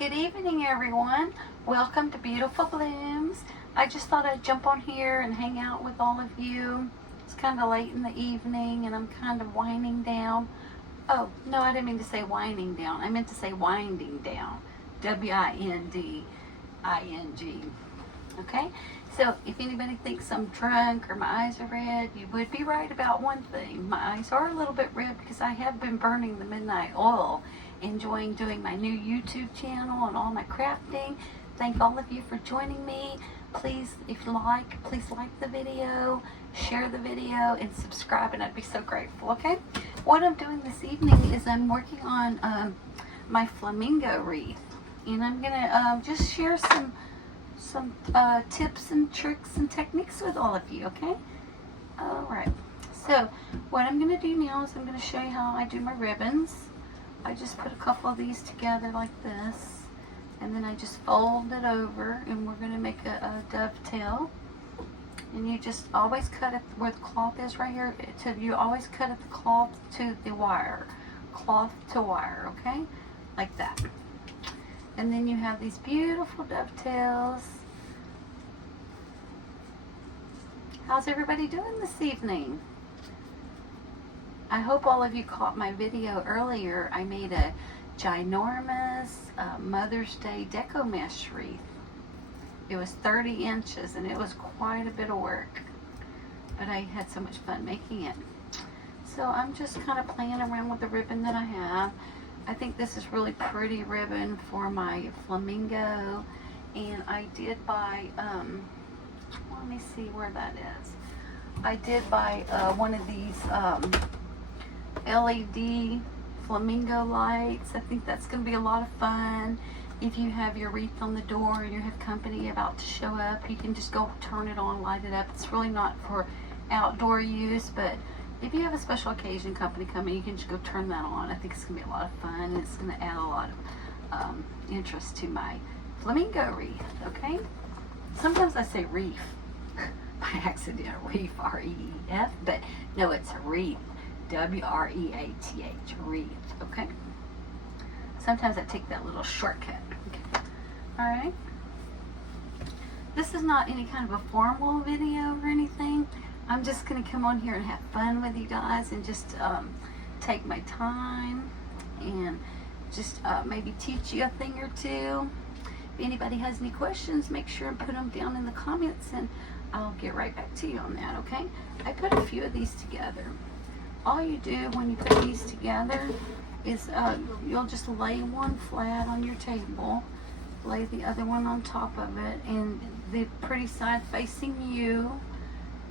Good evening, everyone. Welcome to Beautiful Blooms. I just thought I'd jump on here and hang out with all of you. It's kind of late in the evening and I'm kind of winding down. Oh, no, I didn't mean to say winding down. I meant to say winding down. W-I-N-D-I-N-G. Okay? So if anybody thinks I'm drunk or my eyes are red, you would be right about one thing. My eyes are a little bit red because I have been burning the midnight oil, enjoying doing my new YouTube channel and all my crafting. Thank all of you for joining me. Please, if you like, please like the video, share the video, and subscribe, and I'd be so grateful, okay? What I'm doing this evening is I'm working on my Flamingo wreath, and I'm gonna just share some tips and tricks and techniques with all of you, okay? Alright, so what I'm going to do now is I'm going to show you how I do my ribbons. I just put a couple of these together like this, and then I just fold it over, and we're going to make a dovetail. And you just always cut it where the cloth is right here. You always cut at the cloth to the wire. Cloth to wire, okay? Like that. And then you have these beautiful dovetails. How's everybody doing this evening? I hope all of you caught my video earlier. I made a ginormous Mother's Day deco mesh wreath. It was 30 inches and it was quite a bit of work, but I had so much fun making it. So I'm just kind of playing around with the ribbon that I have. I think this is really pretty ribbon for my Flamingo, and I did buy, let me see where that is. I did buy one of these LED Flamingo lights. I think that's going to be a lot of fun. If you have your wreath on the door and you have company about to show up, you can just go turn it on, light it up. It's really not for outdoor use, but if you have a special occasion company coming, you can just go turn that on. I think it's going to be a lot of fun, and it's going to add a lot of interest to my Flamingo wreath, okay? Sometimes I say wreath by accident, wreath, R-E-E-F, but no, it's a wreath, W-R-E-A-T-H, wreath, okay? Sometimes I take that little shortcut, okay? Alright? This is not any kind of a formal video or anything. I'm just going to come on here and have fun with you guys and just take my time and just maybe teach you a thing or two. If anybody has any questions, make sure and put them down in the comments and I'll get right back to you on that, okay? I put a few of these together. All you do when you put these together is you'll just lay one flat on your table, lay the other one on top of it, and the pretty side facing you.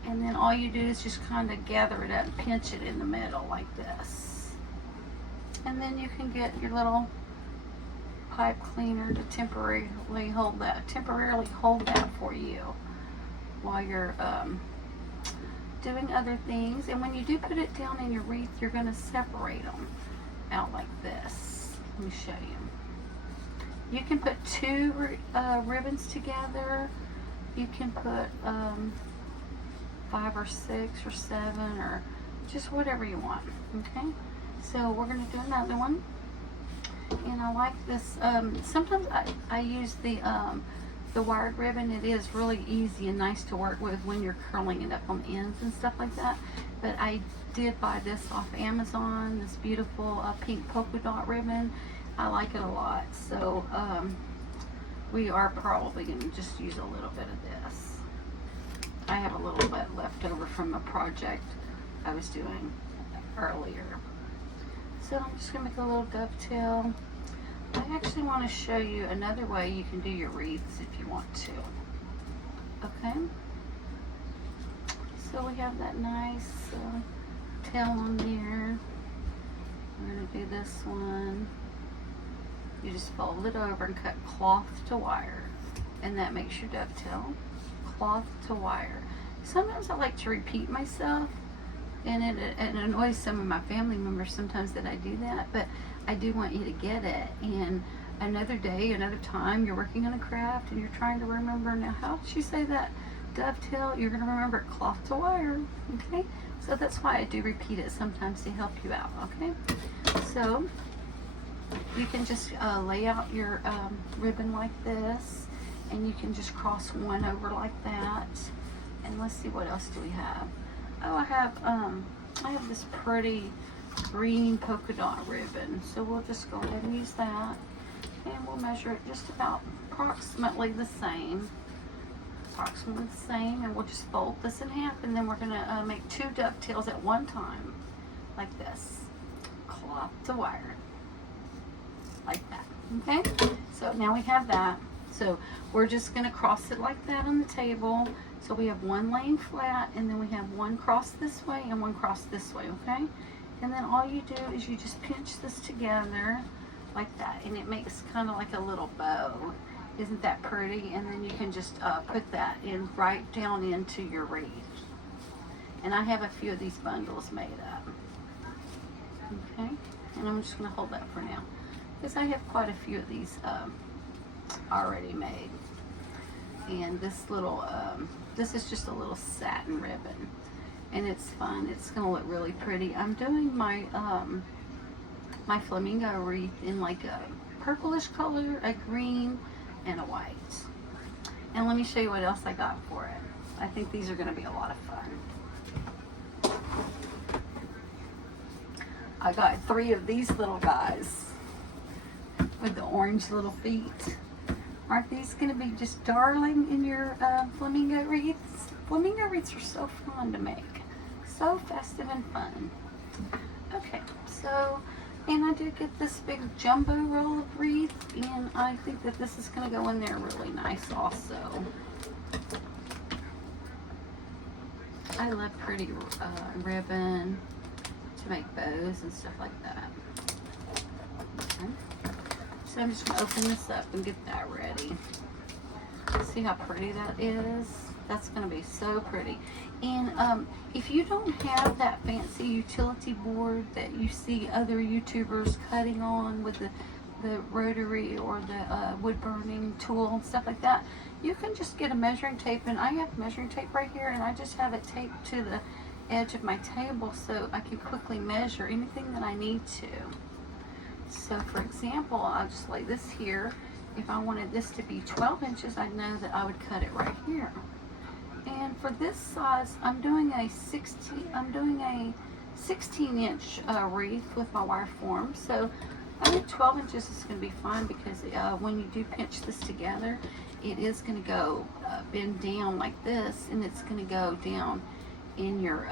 And then all you do is just kind of gather it up and pinch it in the middle like this. And then you can get your little pipe cleaner to temporarily hold that for you while you're doing other things. And when you do put it down in your wreath, you're going to separate them out like this. Let me show you. You can put two ribbons together. You can put 5 or 6 or 7 or just whatever you want, okay? So we're going to do another one, and I like this. Sometimes I use the wired ribbon. It is really easy and nice to work with when you're curling it up on the ends and stuff like that, but I did buy this off Amazon, this beautiful pink polka dot ribbon. I like it a lot, so we are probably going to just use a little bit of this. I have a little bit left over from a project I was doing earlier. So I'm just going to make a little dovetail. I actually want to show you another way you can do your wreaths if you want to. Okay? So we have that nice tail on there. We're going to do this one. You just fold it over and cut cloth to wire. And that makes your dovetail. Cloth to wire. Sometimes I like to repeat myself, and it annoys some of my family members sometimes that I do that, but I do want you to get it. And another day, another time, you're working on a craft and you're trying to remember, now how did you say that dovetail? You're going to remember cloth to wire, okay? So that's why I do repeat it sometimes to help you out, okay? So You can just lay out your ribbon like this, and you can just cross one over like that. And let's see, what else do we have? Oh, I have this pretty green polka dot ribbon, so we'll just go ahead and use that, and we'll measure it just about approximately the same. And we'll just fold this in half, and then we're gonna make 2 dovetails at one time, like this. Cloth to wire, like that. Okay, so now we have that. So we're just gonna cross it like that on the table. So we have one laying flat, and then we have one cross this way and one cross this way, okay? And then all you do is you just pinch this together like that, and it makes kind of like a little bow. Isn't that pretty? And then you can just put that in right down into your wreath. And I have a few of these bundles made up. Okay, and I'm just going to hold that for now, because I have quite a few of these already made. And this little, this is just a little satin ribbon, and it's fun. It's going to look really pretty. I'm doing my my flamingo wreath in like a purplish color, a green, and a white. And let me show you what else I got for it. I think these are going to be a lot of fun. I got 3 of these little guys with the orange little feet. Aren't these going to be just darling in your flamingo wreaths? Flamingo wreaths are so fun to make. So festive and fun. Okay, so, and I did get this big jumbo roll of wreath, and I think that this is going to go in there really nice also. I love pretty ribbon to make bows and stuff like that. Okay. So I'm just going to open this up and get that ready. See how pretty that is? That's going to be so pretty. And if you don't have that fancy utility board that you see other YouTubers cutting on with the rotary or the wood burning tool and stuff like that, you can just get a measuring tape. And I have measuring tape right here, and I just have it taped to the edge of my table so I can quickly measure anything that I need to. So for example, I'll just lay this here. If I wanted this to be 12 inches, I know that I would cut it right here. And for this size, I'm doing a 16-inch wreath with my wire form. So I think 12 inches is going to be fine, because when you do pinch this together, it is going to go bend down like this, and it's going to go down in your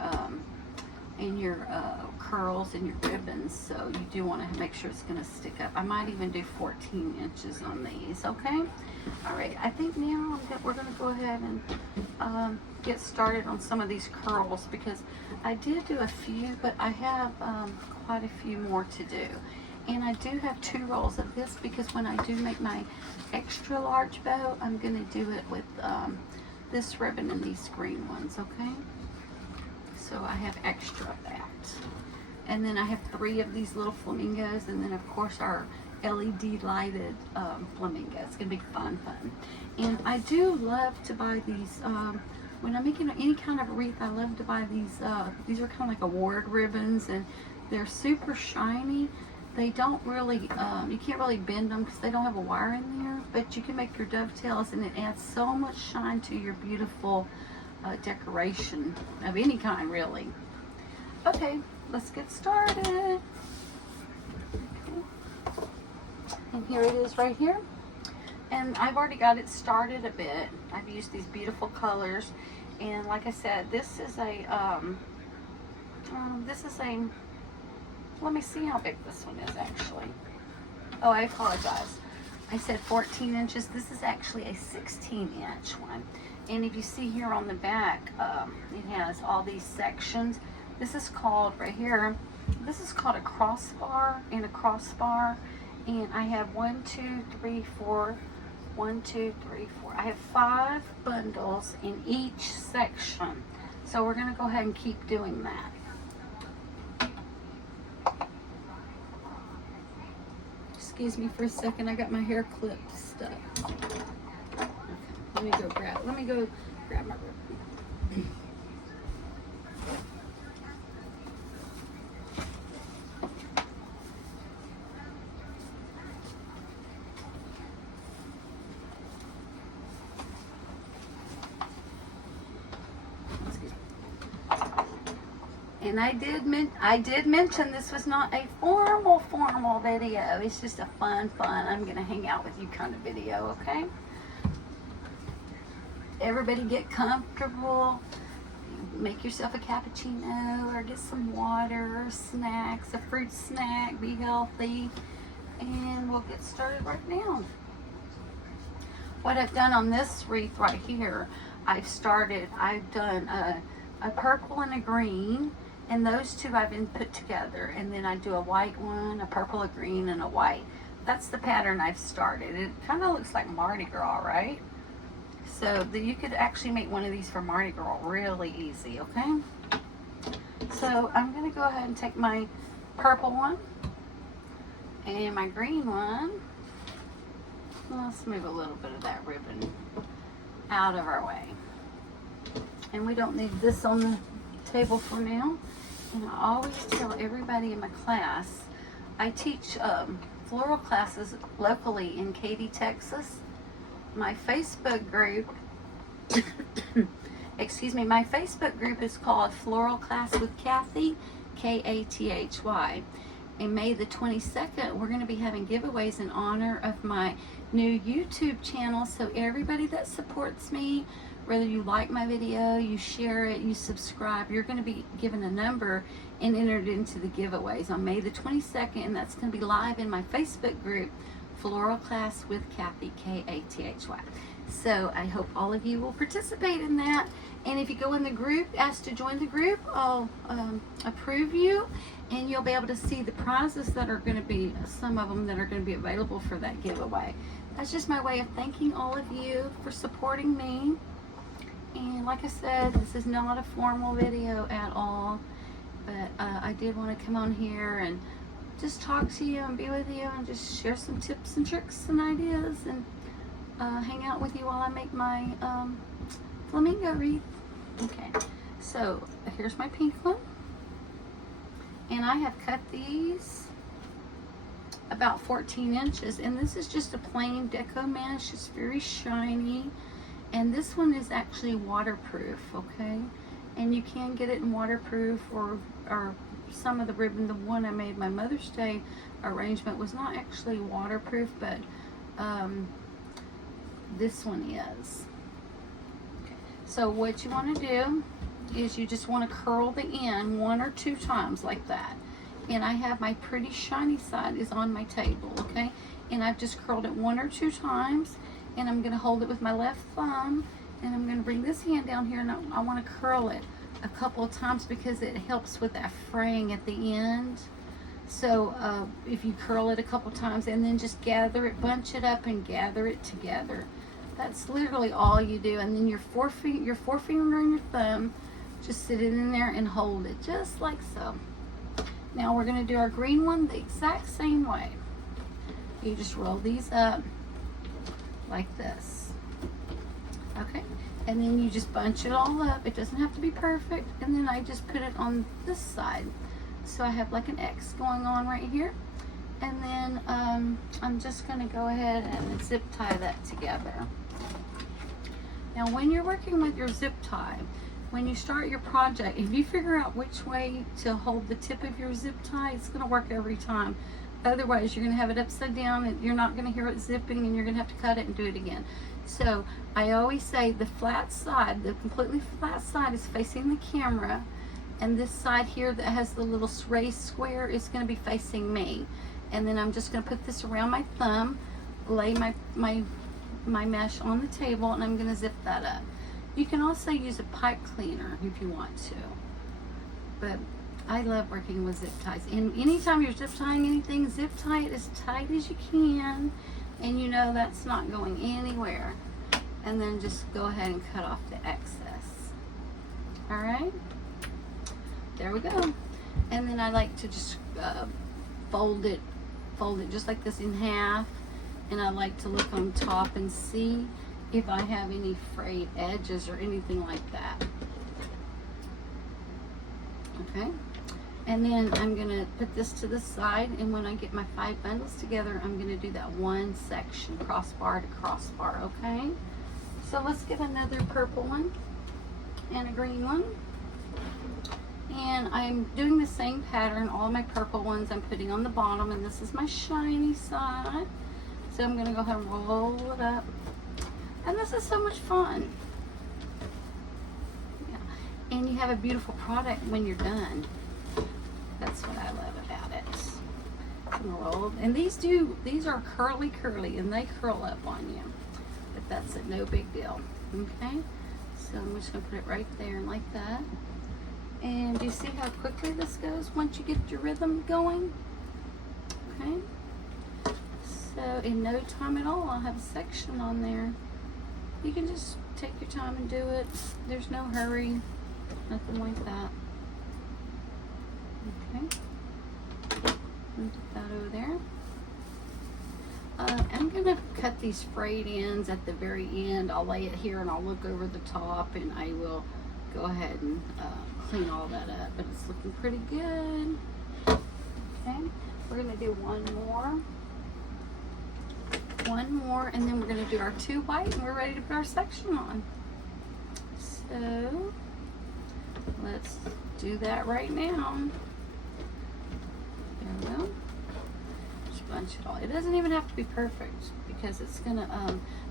curls and your ribbons. So you do want to make sure it's going to stick up. I might even do 14 inches on these. Okay. All right. I think now we're going to go ahead and get started on some of these curls, because I did do a few, but I have quite a few more to do. And I do have 2 rolls of this, because when I do make my extra large bow, I'm going to do it with this ribbon and these green ones. Okay. So I have extra of that. And then I have 3 of these little flamingos, and then of course our LED lighted flamingo. It's gonna be fun. And I do love to buy these, when I'm making any kind of wreath, I love to buy these are kind of like award ribbons, and they're super shiny. They don't really, you can't really bend them because they don't have a wire in there, but you can make your dovetails, and it adds so much shine to your beautiful decoration of any kind, really. Okay, let's get started. Okay. And here it is right here. And I've already got it started a bit. I've used these beautiful colors, and like I said, this is a let me see how big this one is actually. Oh, I apologize. I said 14 inches. This is actually a 16-inch one. And if you see here on the back, it has all these sections. This is called, right here, this is called a crossbar and a crossbar. And I have 1, 2, 3, 4, 1, 2, 3, 4. I have 5 bundles in each section. So we're going to go ahead and keep doing that. Excuse me for a second. I got my hair clipped stuck. Okay, let me go grab my ribbon. And I did mention this was not a formal video. It's just a fun, I'm gonna hang out with you kind of video, okay? Everybody get comfortable. Make yourself a cappuccino or get some water or snacks, a fruit snack, be healthy. And we'll get started right now. What I've done on this wreath right here, I've done a purple and a green, and those two I've been put together, and then I do a white one, a purple, a green, and a white. That's the pattern I've started. It kind of looks like Mardi Gras, right? So you could actually make one of these for Mardi Gras really easy, okay? So I'm gonna go ahead and take my purple one and my green one. Let's move a little bit of that ribbon out of our way. And we don't need this on the table for now. And I always tell everybody in my class, I teach floral classes locally in Katy, Texas. My Facebook group, excuse me, my Facebook group is called Floral Class with Kathy, Kathy. And May the 22nd, we're going to be having giveaways in honor of my new YouTube channel. So everybody that supports me, whether you like my video, you share it, you subscribe, you're going to be given a number and entered into the giveaways on May the 22nd. And that's going to be live in my Facebook group, Floral Class with Kathy, Kathy. So I hope all of you will participate in that. And if you go in the group, ask to join the group, I'll approve you, and you'll be able to see the prizes that are going to be, some of them that are going to be available for that giveaway. That's just my way of thanking all of you for supporting me. And like I said, this is not a formal video at all, but I did want to come on here and just talk to you and be with you and just share some tips and tricks and ideas and hang out with you while I make my flamingo wreath. Okay, so here's my pink one, and I have cut these about 14 inches, and this is just a plain deco mesh. It's very shiny, and this one is actually waterproof, okay? And you can get it in waterproof or some of the ribbon. The one I made, my Mother's Day arrangement, was not actually waterproof, but this one is. Okay. So what you want to do is you just want to curl the end 1 or 2 times like that. And I have my pretty shiny side is on my table, okay? And I've just curled it 1 or 2 times, and I'm going to hold it with my left thumb, and I'm going to bring this hand down here, and I want to curl it a couple of times because it helps with that fraying at the end. So if you curl it a couple times and then just gather it, bunch it up and gather it together. That's literally all you do. And then your forefinger and your thumb, just sit it in there and hold it just like so. Now we're going to do our green one the exact same way. You just roll these up like this. Okay. And then you just bunch it all up. It doesn't have to be perfect. And then I just put it on this side. So I have like an X going on right here. And then I'm just going to go ahead and zip tie that together. Now when you're working with your zip tie, when you start your project, if you figure out which way to hold the tip of your zip tie, it's going to work every time. Otherwise, you're going to have it upside down and you're not going to hear it zipping, and you're going to have to cut it and do it again. So I always say the flat side, the completely flat side, is facing the camera, and this side here that has the little raised square is going to be facing me. And then I'm just going to put this around my thumb, lay my mesh on the table, and I'm going to zip that up. You can also use a pipe cleaner if you want to, but I love working with zip ties. And anytime you're zip tying anything, zip tie it as tight as you can, and you know that's not going anywhere. And then just go ahead and cut off the excess. All right, there we go. And then I like to just fold it just like this in half, and I like to look on top and see if I have any frayed edges or anything like that. Okay, and then I'm gonna put this to the side, and when I get my 5 bundles together, I'm gonna do that one section, crossbar to crossbar. Okay, so let's get another purple one and a green one, And I'm doing the same pattern. All my purple ones I'm putting on the bottom, and this is my shiny side. So I'm gonna go ahead and roll it up. And this is so much fun. Yeah. And you have a beautiful product when you're done. That's what I love about it. Roll. And these are curly and they curl up on you. But that's a no big deal. Okay? So I'm just gonna put it right there like that. And do you see how quickly this goes once you get your rhythm going? Okay? So in no time at all, I'll have a section on there. You can just take your time and do it. There's no hurry, nothing like that. Okay, and put that over there. I'm gonna cut these frayed ends at the very end. I'll lay it here and I'll look over the top, and I will go ahead and clean all that up. But it's looking pretty good. Okay, we're gonna do one more, and then we're going to do our 2 white, and we're ready to put our section on. So let's do that right now. There we go. Just bunch it all. It doesn't even have to be perfect, because it's gonna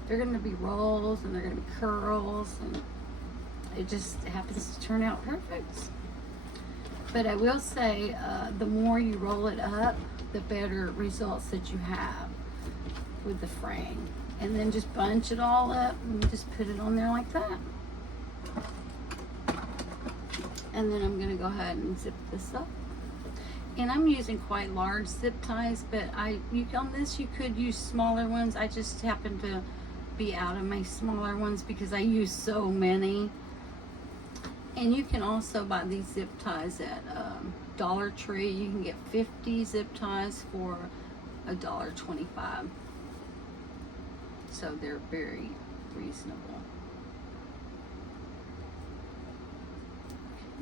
they're gonna be rolls and they're gonna be curls, and it just happens to turn out perfect. But I will say, the more you roll it up, the better results that you have with the frame. And then just bunch it all up and just put it on there like that. And then I'm gonna go ahead and zip this up. And I'm using quite large zip ties, but on this you could use smaller ones. I just happen to be out of my smaller ones because I use so many. And you can also buy these zip ties at Dollar Tree. You can get 50 zip ties for $1.25. So they're very reasonable.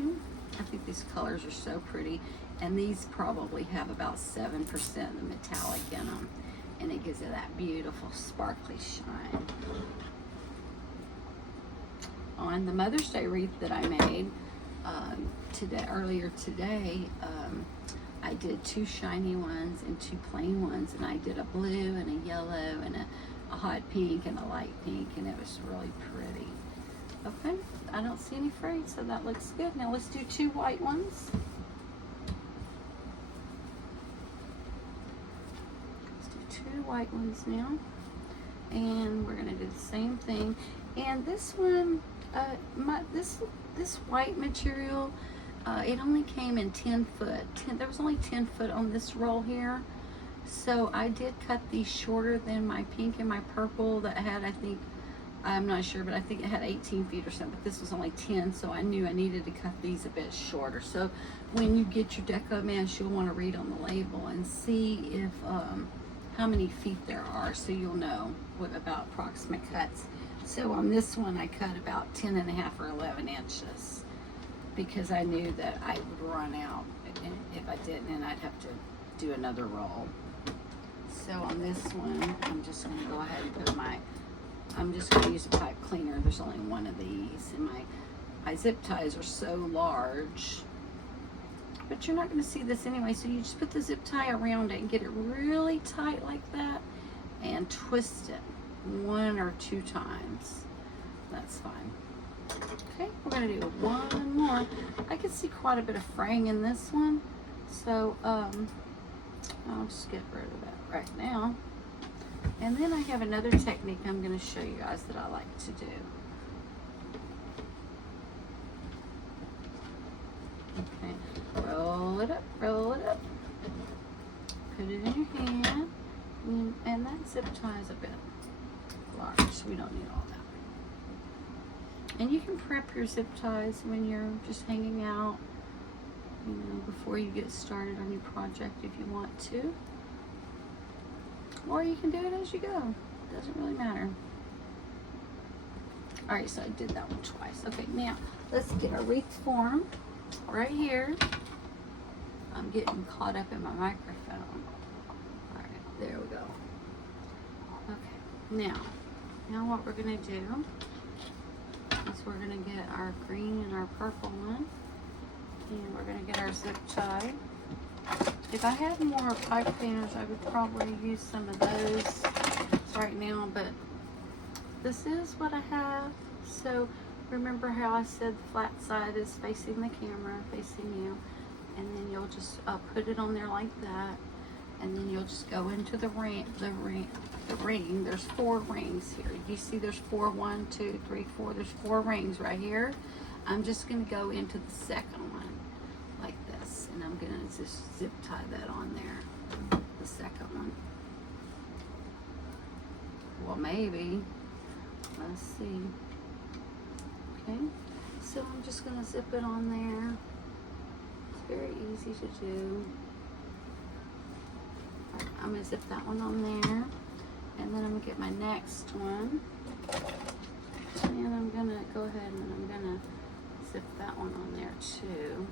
Okay. I think these colors are so pretty, and these probably have about 7% of the metallic in them, and it gives it that beautiful sparkly shine. On the Mother's Day wreath that I made earlier today, I did 2 shiny ones and 2 plain ones, and I did a blue and a yellow and a hot pink and a light pink, and it was really pretty. Okay, I don't see any frayed, so that looks good. Now let's do 2 white ones. Let's do 2 white ones now, and we're gonna do the same thing. And this one, this white material, it only came in 10 foot. There was only 10 foot on this roll here. So I did cut these shorter than my pink and my purple that had, I think, I'm not sure, but I think it had 18 feet or something, but this was only 10, so I knew I needed to cut these a bit shorter. So when you get your deco mesh, you'll want to read on the label and see if how many feet there are, so you'll know what about approximate cuts. So on this one, I cut about 10.5 or 11 inches because I knew that I would run out, and if I didn't, then I'd have to do another roll. So on this one, I'm just going to go ahead and put I'm just going to use a pipe cleaner. There's only one of these, and my zip ties are so large. But you're not going to see this anyway, so you just put the zip tie around it and get it really tight like that, and twist it 1 or 2 times. That's fine. Okay, we're going to do 1 more. I can see quite a bit of fraying in this one, so I'll just get rid of it right now. And then I have another technique I'm going to show you guys that I like to do. Okay, roll it up, put it in your hand, and that zip tie is a bit large, so we don't need all that. And you can prep your zip ties when you're just hanging out, you know, before you get started on your project if you want to. Or you can do it as you go. It doesn't really matter. Alright, so I did that one twice. Okay, now let's get our wreath formed right here. I'm getting caught up in my microphone. Alright, there we go. Okay, now what we're going to do is we're going to get our green and our purple one. And we're going to get our zip tie. If I had more pipe cleaners, I would probably use some of those right now, but this is what I have. So remember how I said the flat side is facing the camera, facing you, and then you'll just put it on there like that, and then you'll just go into the ring. There's 4 rings here. You see there's 4, 1, 2, 3, 4. There's 4 rings right here. I'm just going to go into the second one like this, and I'm going to just zip tie that on there, the second one. Well, maybe. Let's see. Okay, so I'm just going to zip it on there. It's very easy to do. I'm going to zip that one on there, and then I'm going to get my next one, and I'm going to go ahead and I'm going to zip that one on there too.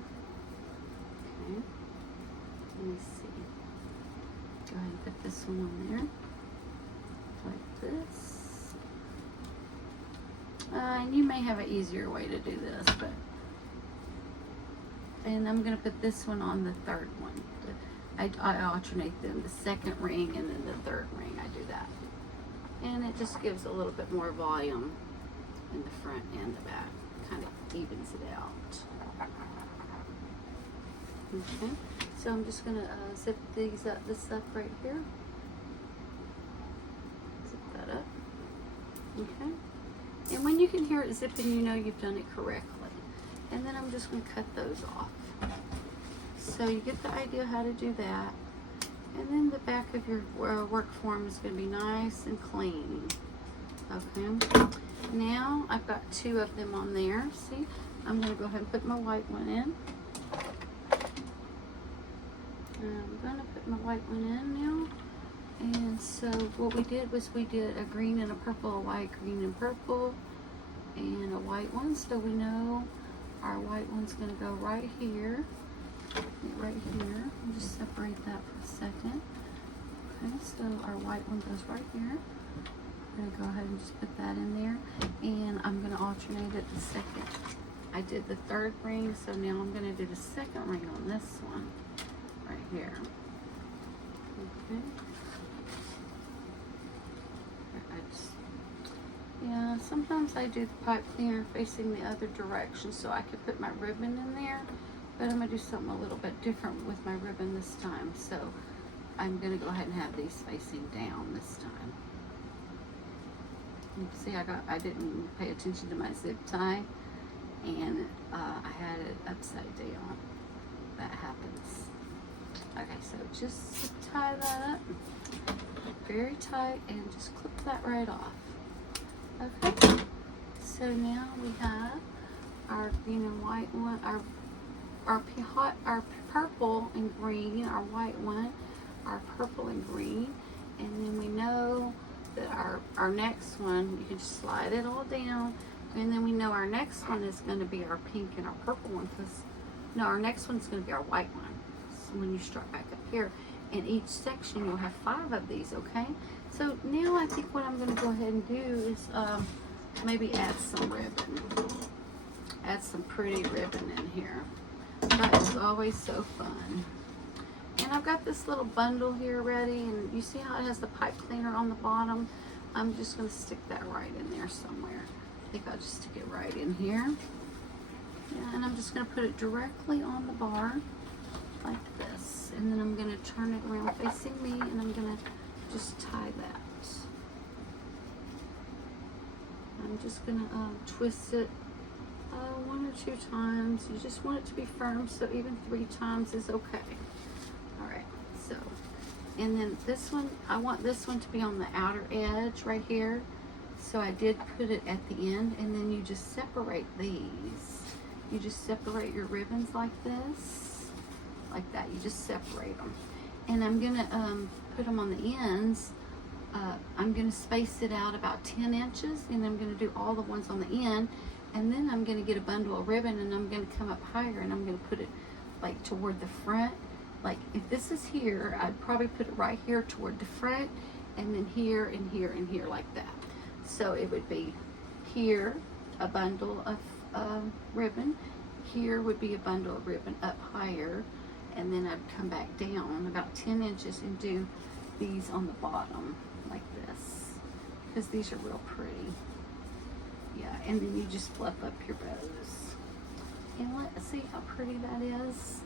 Okay, let me see. Go ahead and put this one on there like this. And you may have an easier way to do this, and I'm going to put this one on the third one. I alternate them, the second ring and then the third ring. I do that. And it just gives a little bit more volume in the front and the back. Kind of evens it out. Okay, so I'm just going to zip this up right here. Zip that up. Okay. And when you can hear it zipping, you know you've done it correctly. And then I'm just going to cut those off. So you get the idea how to do that. And then the back of your work form is going to be nice and clean. Okay. Now I've got 2 of them on there. See, I'm going to go ahead and put my white one in. I'm going to put my white one in now. And so what we did was we did a green and a purple, a white, green and purple, and a white one. So we know our white one's going to go right here. Right here. I'll just separate that for a second. Okay, so our white one goes right here. I'm going to go ahead and just put that in there. And I'm going to alternate it the second. I did the third ring, so now I'm going to do the second ring on this one. Right here. Okay. Yeah, sometimes I do the pipe cleaner facing the other direction so I could put my ribbon in there. But I'm going to do something a little bit different with my ribbon this time. So I'm going to go ahead and have these facing down this time. You see, I didn't pay attention to my zip tie, and I had it upside down. That happens. Okay, so just zip tie that up very tight and just clip that right off. Okay, so now we have our green and white one, our purple and green, our white one, our purple and green, and then we know that our next one, you can just slide it all down, and then we know our next one is going to be our pink and our purple one, because no, our next one is going to be our white one. So when you start back up here, in each section you'll have 5 of these. Okay, so now I think what I'm going to go ahead and do is maybe add some ribbon, add some pretty ribbon in here. That is always so fun. And I've got this little bundle here ready, and you see how it has the pipe cleaner on the bottom? I'm just going to stick that right in there somewhere. I think I'll just stick it right in here. Yeah, and I'm just going to put it directly on the bar like this. And then I'm going to turn it around facing me, and I'm going to just tie that. I'm just going to twist it 1 or 2 times. You just want it to be firm, so even 3 times is okay. Alright, so, and then this one, I want this one to be on the outer edge right here. So I did put it at the end, and then you just separate these. You just separate your ribbons like this, like that. You just separate them. And I'm going to put them on the ends. I'm going to space it out about 10 inches, and I'm going to do all the ones on the end. And then I'm going to get a bundle of ribbon, and I'm going to come up higher, and I'm going to put it like toward the front. Like if this is here, I'd probably put it right here toward the front, and then here and here and here like that. So it would be here a bundle of ribbon, here would be a bundle of ribbon up higher, and then I'd come back down about 10 inches and do these on the bottom like this, because these are real pretty. Yeah, and then you just fluff up your bows. And let's see how pretty that is.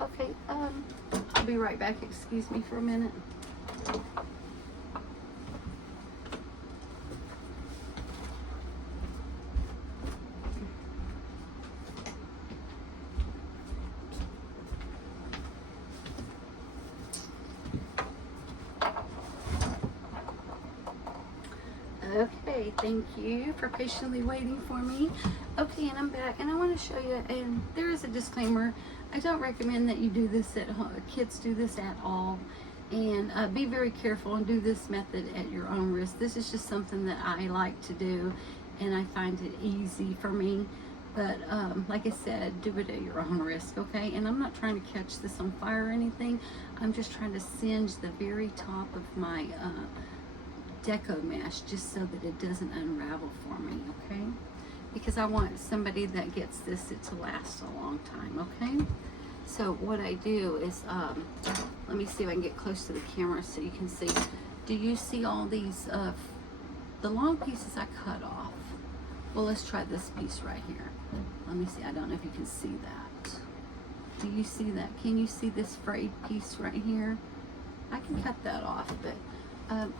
Okay, I'll be right back. Excuse me for a minute. Okay, thank you for patiently waiting for me. Okay, and I'm back, and I want to show you, and there is a disclaimer. I don't recommend that you do this at home, kids do this at all, and be very careful and do this method at your own risk. This is just something that I like to do, and I find it easy for me, but like I said, do it at your own risk, okay? And I'm not trying to catch this on fire or anything. I'm just trying to singe the very top of my deco mesh just so that it doesn't unravel for me, okay? Because I want somebody that gets this to last a long time, okay? So what I do is, let me see if I can get close to the camera so you can see. Do you see all these, the long pieces I cut off? Well, let's try this piece right here. Let me see, I don't know if you can see that. Do you see that? Can you see this frayed piece right here? I can cut that off, but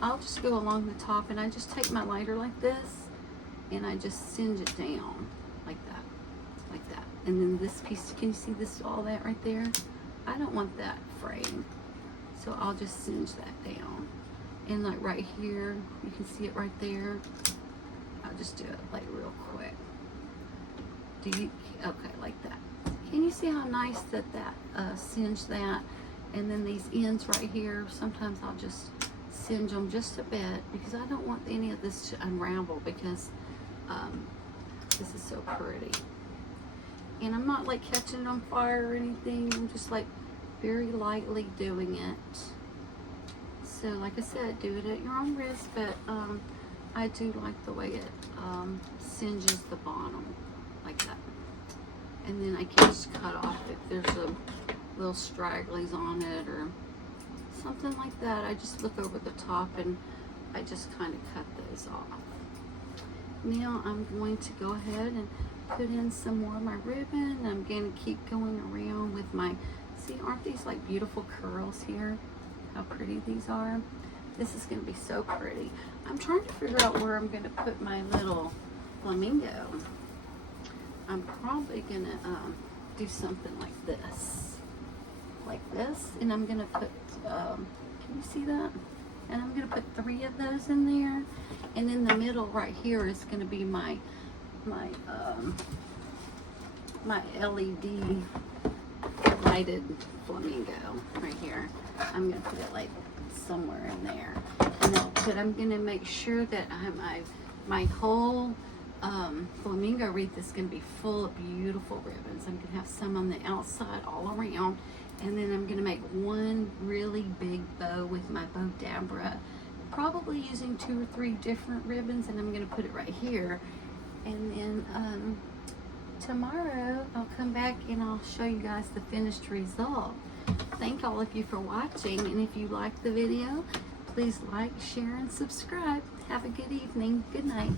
I'll just go along the top, and I just take my lighter like this, and I just singe it down like that, like that. And then this piece, can you see this, all that right there? I don't want that frayed, so I'll just singe that down. And like right here, you can see it right there. I'll just do it like real quick. Do you, okay, like that. Can you see how nice that singe that? And then these ends right here, sometimes I'll just singe them just a bit, because I don't want any of this to unravel, because this is so pretty. And I'm not like catching it on fire or anything. I'm just like very lightly doing it. So like I said, do it at your own risk, but I do like the way it singes the bottom like that. And then I can just cut off if there's a little stragglies on it or something like that. I just look over the top and I just kind of cut those off. Now I'm going to go ahead and put in some more of my ribbon. I'm going to keep going around with my, see, aren't these like beautiful curls here? How pretty these are. This is going to be so pretty. I'm trying to figure out where I'm going to put my little flamingo. I'm probably going to do something like this. Like this, and I'm gonna put, can you see that? And I'm gonna put 3 of those in there, and in the middle right here is gonna be my LED lighted flamingo right here. I'm gonna put it like somewhere in there, and then, but I'm gonna make sure that my whole flamingo wreath is gonna be full of beautiful ribbons. I'm gonna have some on the outside all around. And then I'm going to make one really big bow with my bow dabra, probably using 2 or 3 different ribbons, and I'm going to put it right here. And then tomorrow I'll come back and I'll show you guys the finished result. Thank all of you for watching, and if you liked the video, please like, share, and subscribe. Have a good evening. Good night.